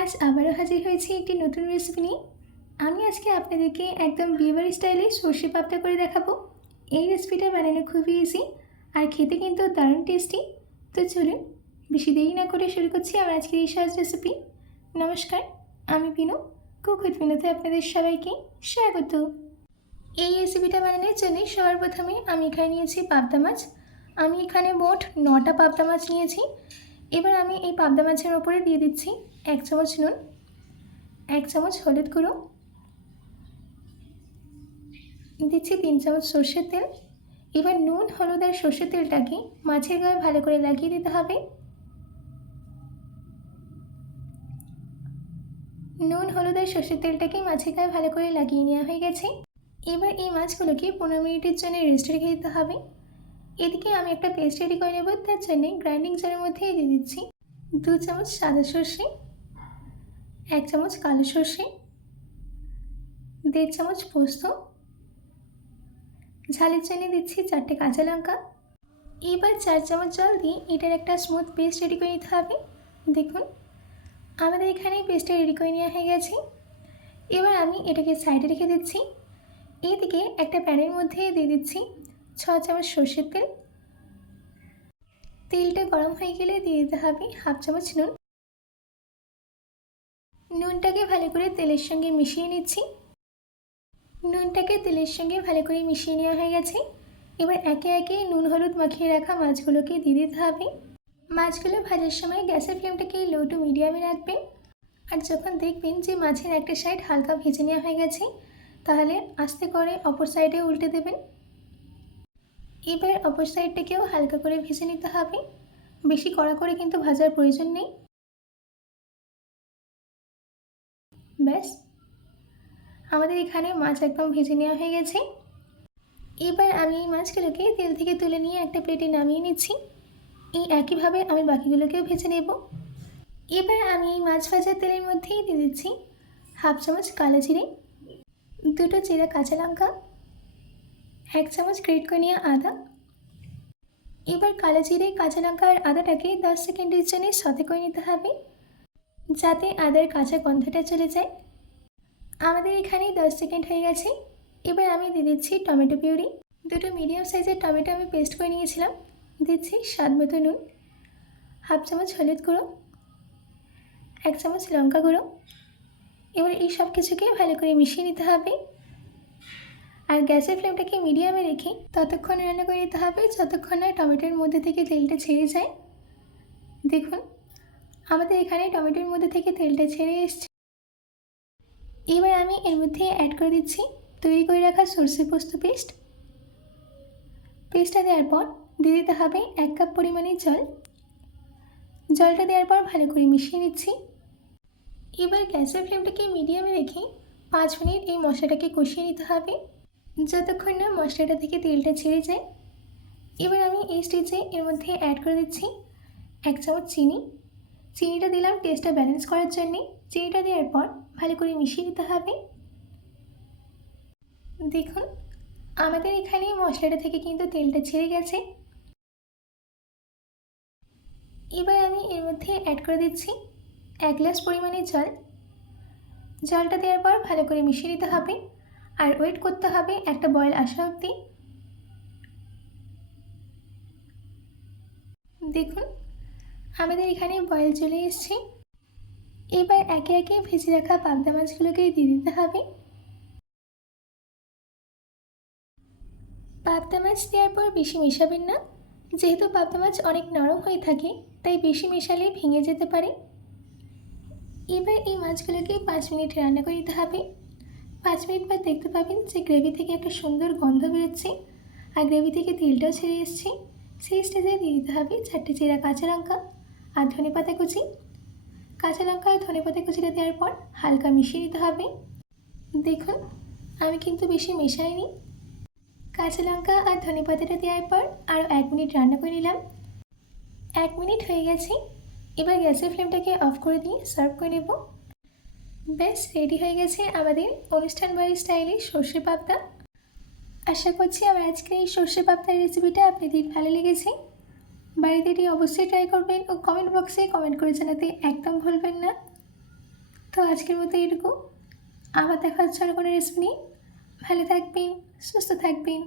আজ আবারও হাজির হয়েছি একটি নতুন রেসিপি নিয়ে। আমি আজকে আপনাদেরকে একদম বিয়েবাড়ি স্টাইলে সর্ষে পাবদা করে দেখাবো। এই রেসিপিটা বানানো খুবই ইজি আর খেতে কিন্তু দারুণ টেস্টি। তো চলুন বেশি দেরি না করে শুরু করছি আমার আজকের এই সহজ রেসিপি। নমস্কার, আমি পিনু, কুক উইথ পিনুতে আপনাদের সবাইকে স্বাগত। এই রেসিপিটা বানানোর জন্য সবার প্রথমে আমি এখানে নিয়েছি পাবদা মাছ। আমি এখানে মোট 9টা পাবদা মাছ নিয়েছি। এবার আমি এই পাবদা মাছের ওপরে দিয়ে দিচ্ছি 1 চামচ নুন, 1 চামচ হলুদ গুঁড়ো, দিচ্ছি 3 চামচ সর্ষের তেল। এবার নুন, হলুদ আর সর্ষের তেলটাকে মাছের গায়ে ভালো করে লাগিয়ে দিতে হবে। নুন, হলুদ আর সর্ষের তেলটাকে মাছের গায়ে ভালো করে লাগিয়ে নেওয়া হয়ে গেছে। এবার এই মাছগুলোকে 15 মিনিটের জন্য রেস্ট রেখে দিতে হবে। এদিকে আমি একটা পেস্ট রেডি করে নেব। তার জন্য গ্রাইন্ডিং জারের মধ্যে দিয়ে দিচ্ছি 2 চামচ সাদা সর্ষে, 1 চামচ কালো সর্ষে, 1.5 চামচ পোস্ত, ঝালের জন্য দিচ্ছি 4টে কাঁচা লঙ্কা। এবার 4 চামচ জল দিয়ে এটার একটা স্মুথ পেস্ট রেডি করে নিতে হবে। দেখুন আমাদের এখানে পেস্টটা রেডি করে নেওয়া হয়ে গেছে। এবার আমি এটাকে সাইডে রেখে দিচ্ছি। এইদিকে একটা প্যানের মধ্যে দিয়ে দিচ্ছি 6 চামচ সর্ষের তেল। তেলটা গরম হয়ে গেলে দিয়ে দিতে হবে 1/2 চামচ নুন। নুনটাকে ভালো করে তেলের সঙ্গে মিশিয়ে নিচ্ছি। নুনটাকে তেলের সঙ্গে ভালো করে মিশিয়ে নেওয়া হয়ে গেছে। এবার একে একে নুন হলুদ মাখিয়ে রাখা মাছগুলোকে দিয়ে দিতে হবে। মাছগুলো ভাজার সময় গ্যাসের ফ্লেমটাকে লো টু মিডিয়ামে রাখবেন। আর যখন দেখবেন যে মাছের একটা সাইড হালকা ভেজে নেওয়া হয়ে গেছে, তাহলে আস্তে করে অপর সাইডে উল্টে দেবেন। এবার অপর সাইডটাকেও হালকা করে ভেজে নিতে হবে। বেশি কড়া করে কিন্তু ভাজার প্রয়োজন নেই। ব্যাস, আমাদের এখানে মাছ একদম ভেজে নেওয়া হয়ে গেছে। এবার আমি এই মাছগুলোকে তেল থেকে তুলে নিয়ে একটা প্লেটে নামিয়ে নিচ্ছি। এই একইভাবে আমি বাকিগুলোকেও ভেজে নেব। এবার আমি এই মাছ ভাজার তেলের মধ্যেই দিয়ে দিচ্ছি 1/2 চামচ কালো জিরে, 2টো চেরা কাঁচা লঙ্কা, 1 চামচ গ্রেট করে নেওয়া আদা। এবার কালো জিরে, কাঁচা লঙ্কা আর আদাটাকে 10 সেকেন্ডের জন্য সতে করে নিতে হবে, যাতে আদার কাঁচা গন্ধটা চলে যায়। আমাদের এখানে 10 সেকেন্ড হয়ে গেছে। এবার আমি দিয়ে দিচ্ছি টমেটো পিউরি। 2টো মিডিয়াম সাইজের টমেটো আমি পেস্ট করে নিয়েছিলাম। দিচ্ছি স্বাদ মতো নুন, 1/2 চামচ হলুদ গুঁড়ো, 1 চামচ লঙ্কা গুঁড়ো। এবার এই সব কিছুকে ভালো করে মিশিয়ে নিতে হবে। আর গ্যাসের ফ্লেমটাকে মিডিয়ামে রেখে ততক্ষণ রান্না করে নিতে হবে যতক্ষণ না টমেটোর মধ্যে থেকে তেলটা ছেড়ে যায়। দেখুন আমাদের এখানে টমেটোর মধ্যে থেকে তেলটা ছেড়ে এসছে। এবার আমি এর মধ্যে অ্যাড করে দিচ্ছি তৈরি করে রাখা সর্ষে পোস্ত পেস্ট। পেস্টটা দেওয়ার পর দিয়ে দিতে হবে 1 কাপ পরিমাণে জল। জলটা দেওয়ার পর ভালো করে মিশিয়ে নিচ্ছি। এবার গ্যাসের ফ্লেমটাকে মিডিয়ামে রেখে 5 মিনিট এই মশলাটাকে কষিয়ে নিতে হবে, যতক্ষণ না মশলাটা থেকে তেলটা ছেড়ে যায়। এবার আমি এই স্টেজে এর মধ্যে অ্যাড করে দিচ্ছি 1 চামচ চিনি। চিনিটা দিলাম টেস্টটা ব্যালেন্স করার জন্যে। চিনিটা দেওয়ার পর ভালো করে মিশিয়ে দিতে হবে। দেখুন আমাদের এখানে মশলাটা থেকে কিন্তু তেলটা ছেড়ে গেছে। এবার আমি এর মধ্যে অ্যাড করে দিচ্ছি 1 গ্লাস পরিমাণে জল। জলটা দেওয়ার পর ভালো করে মিশিয়ে নিতে হবে আর ওয়েট করতে হবে একটা বয়েল আসা অবধি। দেখুন আমাদের এখানে বয়েল চলে এসছে। এবার একে একে ভেজে রাখা পাবদা মাছগুলোকে দিয়ে দিতে হবে। পাবদা মাছ দেওয়ার পর বেশি মেশাবেন না, যেহেতু পাবদা মাছ অনেক নরম হয়ে থাকে তাই বেশি মেশালে ভেঙে যেতে পারে। এবার এই মাছগুলোকে 5 মিনিট রান্না করে দিতে হবে। 5 মিনিট পর দেখতে পাবেন যে গ্রেভি থেকে একটা সুন্দর গন্ধ বেরোচ্ছে আর গ্রেভি থেকে তেলটাও ছেড়ে এসছে। সেই স্টেজে দিয়ে দিতে হবে 4টে চেরা কাঁচা লঙ্কা আর ধনেপাতা কুচি। কাঁচা লঙ্কা আর ধনেপাতা কুচিটা দেওয়ার পর হালকা মিশিয়ে নিতে হবে। দেখুন আমি কিন্তু বেশি মেশাইনি। কাঁচা লঙ্কা আর ধনেপাতাটা দেওয়ার পর আরও 1 মিনিট রান্না করে নিলাম। 1 মিনিট হয়ে গেছে। এবার গ্যাসের ফ্লেমটাকে অফ করে দিয়ে সার্ভ করে নেব। ব্যাস রেডি হয়ে গেছে আমাদের অনুষ্ঠান বাড়ির স্টাইলে সর্ষে পাবদা। আশা করছি আমার আজকের এই সর্ষে পাবদার রেসিপিটা আপনাদের ভালো লেগেছে। বাড়িতে এটি অবশ্যই ট্রাই করবেন ও কমেন্ট বক্সে কমেন্ট করে জানাতে একদম ভুলবেন না। তো আজকের মতো এটুকু। আবার দেখা হচ্ছে অন্য কোনো রেসিপি নিয়ে। ভালো থাকবেন, সুস্থ থাকবেন।